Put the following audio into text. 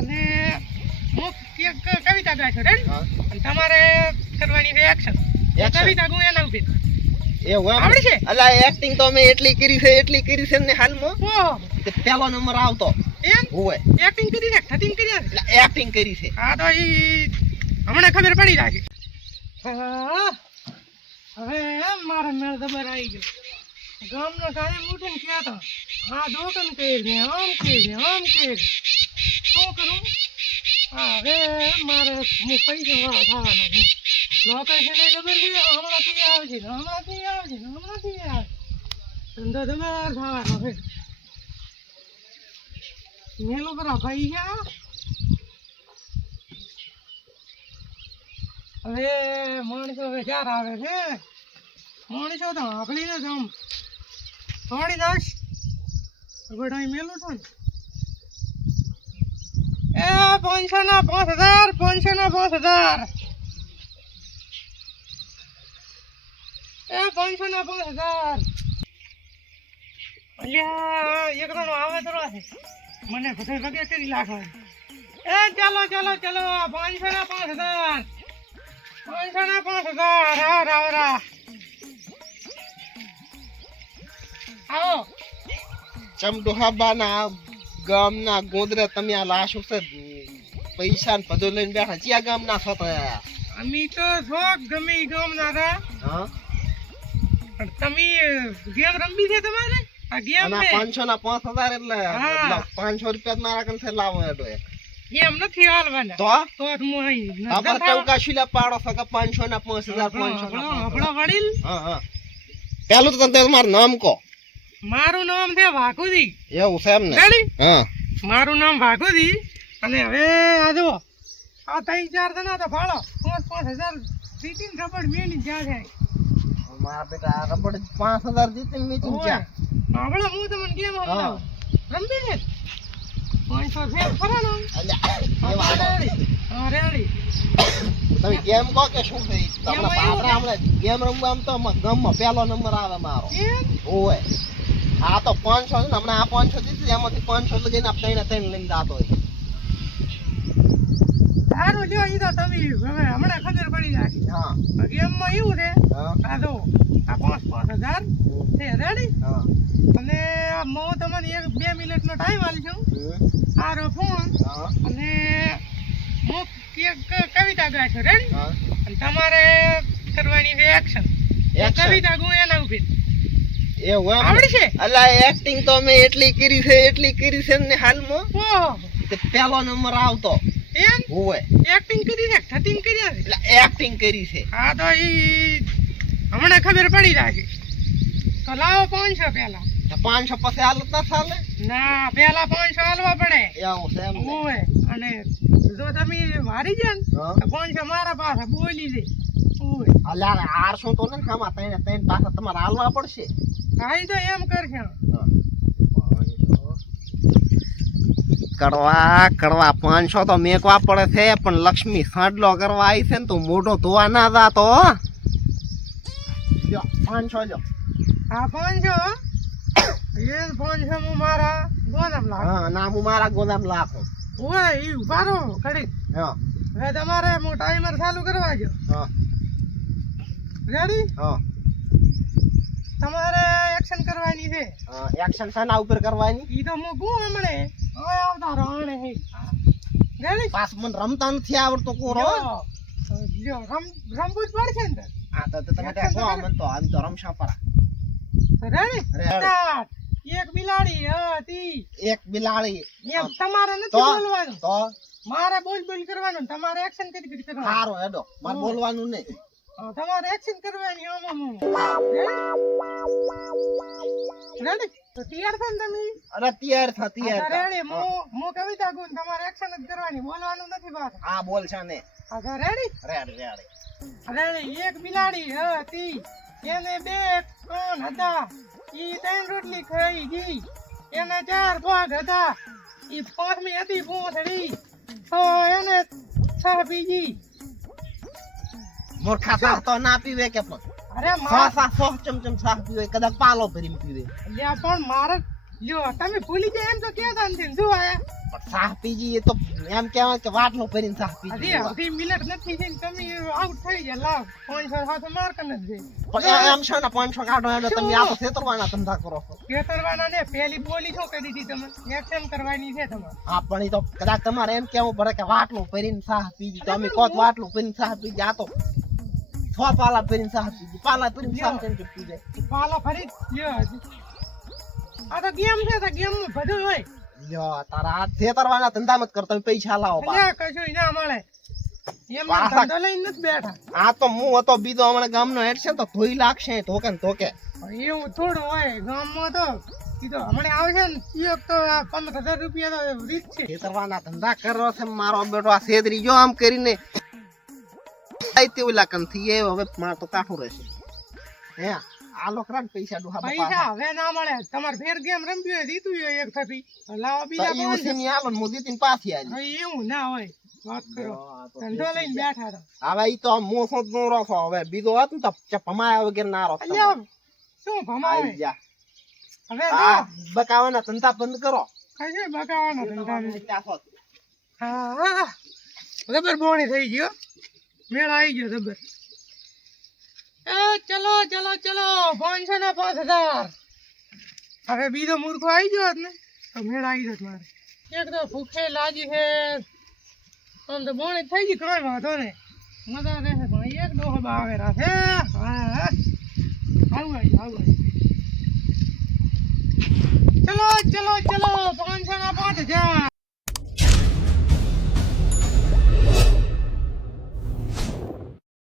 અને હું એક કવિતા ગાઈશું રેડી અને તમારે કરવાની છે એક્શન કવિતા હું એના ઉપર એવું આવડી છે અલા એક્ટિંગ તો અમે એટલી કરી છે ને હાલમાં તે પહેલો નંબર આવતો એમ હોય એક્ટિંગ કરી છે થટિંગ કરી છે એક્ટિંગ કરી છે હા તો ઈ હમણાં ખબર પડી જાય હવે એમ મારા મેળ દબર આવી ગયો ગામનો કાયમ ઉઠીને કહેતો હા દોકન કરી દે આમ કરી દે આમ કરી દે શું કરું હવે મારે હું પૈસા વાળો થવાનો છું લોકો છે ને ખબર છે હમણાંથી આવશે હમણાંથી આવશે હમણાંથી આવે ધંધો દબર થવાનો છે મેલું બરા ભાઈ ગયા હવે માણસો વિચાર આવે છે માણસો તો આકલીને જ આમ થોડી દાસ બધા મેલું છે ને એ 500 ના 5000 500 ના 5000 એ 500 ના 5000 અલ્યા એક તો આવે તો છે મને બધે વગે કરી લાખો એ ચાલો ચાલો ચાલો 500 ના 5000 500 ના 5000 રા રા રા આવો ચમડોહાબાના ગામના ગોદરે તમે આ લાશો છે પૈસા ને બધું લઈને બેઠા ક્યાં ગામના છો તમે અમે તો શોખ ગમે ગામના હતા હા પણ તમે ગેમ રમવી છે તમારે આ ગેમ અને છે 500 ના 5000 એટલે 500 રૂપિયા મારા કંસે લાવો એડો એક ગેમ નથી હાલવાના તો તો હું અહીં આપર ચૌકા શીલા પાડો છો 500 ના 5000 500 ના આપણો વડીલ હા હા પેલું તો તમે તમારું નામ કહો મારું નામ છે વાઘુજી એવું છે એમ ને રેડી હા મારું નામ વાઘુજી અને હવે આ જો આ 3-4 જણા તો ભાડો 5,000 જીતીને રબડ મેલી જ્યાં જાય મારા બેટા રબડ 5000 જીતીને મીટિંગ છે આપણે હું તમને કેમ સમજાવું રમવી છે 500 છે ખરાનો હા રેડી તમે ગેમ કહો કે શું થઈ તમને પાત્રા હમણાં ગેમ રમવા આમ તો ગામમાં પહેલો નંબર આવે મારો ઓય આ તો 500 છે ને હમણાં આ 500 જીતી એમાંથી 500 લગીને આપ ત્રણ લઈને જાતો હોય સારું લ્યો ઈ તો તમે હવે હમણાં ખબર પડી જાય હા ગેમમાં એવું છે હા આ જો આ 5,000 છે રેડી હા અને હું તમને 1-2 મિનિટનો ટાઈમ આલી છું આરો ફોન હા અને હું એક કવિતા ગાઈશું રેડી હા અને તમારે કરવાની છે એક્શન કવિતા હું એના ઉપર એવું આવડી છે અલા એક્ટિંગ તો અમે એટલી કરી છે ને હાલમાં ઓહો તે પહેલો નંબર આવતો એમ હોય એક્ટિંગ કરી છે થટિંગ કરી છે એટલે એક્ટિંગ કરી છે હા તો ઈ હમણાં ખબર પડી જાય તો લાવો 500 પહેલા 500 પછી હાલત ના ચાલે ના પહેલા 500 હાલવા પડે એવું છે એમ ને ઓય અને જો તમે હારી ગયા ને હા તો 500 મારા પાસે બોલી દે ઓય અલ્યા આરસો તો ને ખામાં ત્રણ પાછા તમારે હાલવા પડશે કાઈ તો એમ કરશે કડવા 500 તો મેકવા પડે છે પણ લક્ષ્મી સાંડલો કરવા આવી છે ને તો મોઢો ધોવા ના જાતો 500 લ્યો આ 500 એ 500 હું મારા ગોદામ લાખ હા ના હું મારા ગોદામ લાખો ઓય ઈ ઉભારો ઘડી હા હવે તમારે હું ટાઈમર ચાલુ કરવા ગયો હા રેડી હા તમારે એક્શન કરવાની છે એક્શન શાના ઉપર કરવાની ઈ તો હું ગુ હમણે હવે આવતા રાણે હે રેડી પાસ મને રમતા નથી આવડતો કોરો લ્યો રમવું જ પડશે ને આ તો તમે કહો મને તો આમ તો રમશા પરા રેડી Ready. સ્ટાર્ટ એક બિલાડી હતી એક બિલાડી એમ તમારે નથી તો બોલવાનું તો મારે બોલ કરવાનું તમારે એક્શન કરી કરવાનું હારો હેડો મારે બોલવાનું નહીં તમારે એક્શન કરવાની આમ રેડી તો તૈયાર છો ને તમે અરે તૈયાર થા તૈયાર થા. રેડી હું કવિતા ગુણ તમારે એક્શન જ કરવાની બોલવાનું નથી બાદ હા બોલ છે ને હા રેડી રેડી રેડી એક બિલાડી હતી એને 2 કાન હતા ઈ 3 રોટલી ખાઈ ગઈ એને 4 પગ હતા ઈ 5મી હતી પૂંછડી તો એને 6 પી ગઈ મૂર્ખા સાહ તો ના પીવે કે પણ અરે સો ચમચમ સાહ પીવે કદાચ પાલો ભરીને પીવે લ્યા પણ મારે લ્યો તમે ભૂલી જાય એમ તો કહેતા નથી શું આયા પણ સાહ પીજી એ તો એમ કહેવાય કે વાટલો ભરીને સાહ હજી પીજી અડધી મિનિટ નથી થઈ ને તમે આઉટ થઈ ગયા લાવ 500 સાથે માર કને જ દે પણ એમ છે ને 500 કાઢો એટલે તમે આ તો છેતરવાના ધંધા કરો છો કેતરવાના ને પહેલી બોલી શું કરી દીધી તમે એક્શન કરવાની છે તમારે હા પણ ઈ તો કદાચ તમારે એમ કેવું પડે કે વાટલો ભરીને સાહ પીજી તો અમે કોત વાટલો ભરીને સાહ પીજી આ તો 6 પાલા ભરીને સાહ પીજી પાલા ભરીને સાહ કેમ કે પીજે પાલો ફરી લ્યો હજી. આ તો ગેમ છે તો ગેમ માં બધું હોય યો તારા આ છેતરવાના ધંધા મત કર તમે પૈસા લાવો બા અલ્યા કશું ના મળે એમ પાછા- ધંધો લઈને નથી બેઠા આ તો હું હતો બીજો હમણાં ગામનો હેડ છે ને તો ધોઈ લાગશે ધોકે ને ધોકે પણ એવું થોડું હોય ગામમાં તો ઈ તો હમણાં આવશે ને એક તો 15,000 રૂપિયા તો રીત છે છેતરવાના ધંધા કરો છે મારો બેટો આ છેતરી જો આમ કરીને આઈ તે ઓલા કંથી એ હવે માર તો કાઠું રહેશે હે આ લોકરા ને પૈસા ડોહા પૈસા હવે ના મળે તમારે ફેર ગેમ રમવી હોય દીધું હોય એક થતી લાવો બીજા ઈ ઉસી ની આલો ને મોદી તીન પાછી આલી હવે એવું ના હોય વાત કરો ધંધો લઈને બેઠા હતા હવે ઈ તો મોસો જ નો રખો હવે બીજો હતું તો ભમાયા વગર ના રખો અલ્યા શું ભમાવે આઈ જા હવે આ બકાવાના ધંધા બંધ કરો કઈ બગાવવાનો ધંધા ને ચાખો. હા જબર બોણી થઈ ગયો મેળ આવી ગયો જબર એ ચલો ચલો ચલો 500 ના 5,000 હવે બીજો મૂર્ખો આવી ગયો હોત ને તો મેળ આવી જત મારે એક તો ભૂખે લાગી છે આમ તો બોણી થઈ ગઈ કઈ વાંધો ને મજા રહેશે પણ એક ડોહો બાવેરા છે હા આવું આવી ચલો ચલો ચલો 500 ના 5,000